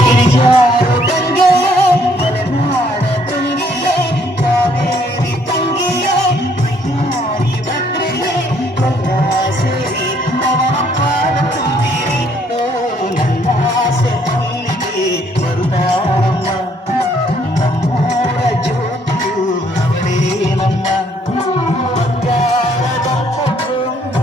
ಗಿರಿಜಾರು ಗಂಗೆ ಮಲೆನಾಡ ತುಂಗಿಯೇ ಕಾವೇರಿ ತಂಗಿಯೇ ವೈಯಾರಿ ಭದ್ರೆಯೇ ಕೈಲಾಸೇರಿ ಅವನ ಪಾದ ತುಂಬಿರಿ ಓ ನನ್ನಾಸೆ ಮಲ್ಲಿಗೆ ಬರುತ್ತಾರಮ್ಮ ನಮ್ಮೂರ ಜ್ಯೋತಿಯು ಅವಳೇ ನಮ್ಮ ಬಂಗಾರದ ಕುಟುಂಬ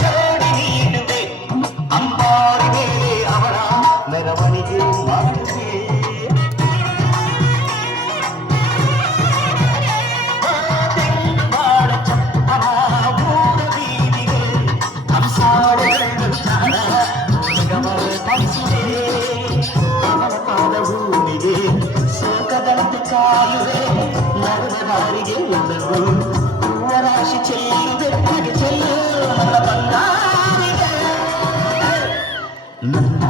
ಜೋಡಿ ನೀಡುವೆ ಅಂಬಾರಿಗೆ ಅವಳ ಮೆರವಣಿಗೆ ಮಾಡುವೆ ಬಾಳ ಚಪ್ಪನ ಊರ ಬೀದಿಗೆ ಹಂಸಾಡೆಗಳು ಜ್ಞಾನ ಪಡಿಸಿದೆ ಅವನ ಪಾದ ಭೂಮಿಗೆ ಸೋಕದಂತೆ ಕಾಯುವೆ ನಡುವ ದಾರಿಗೆ ಉಳ್ಳವು ಹೂವರಾಶಿ ಚೆಲ್ಲುವೆ ಹಾಗೆ ಚೆಲ್ಲು ನನ್ನ ಬಂಗಾರಿಗೆ ನನ್ನ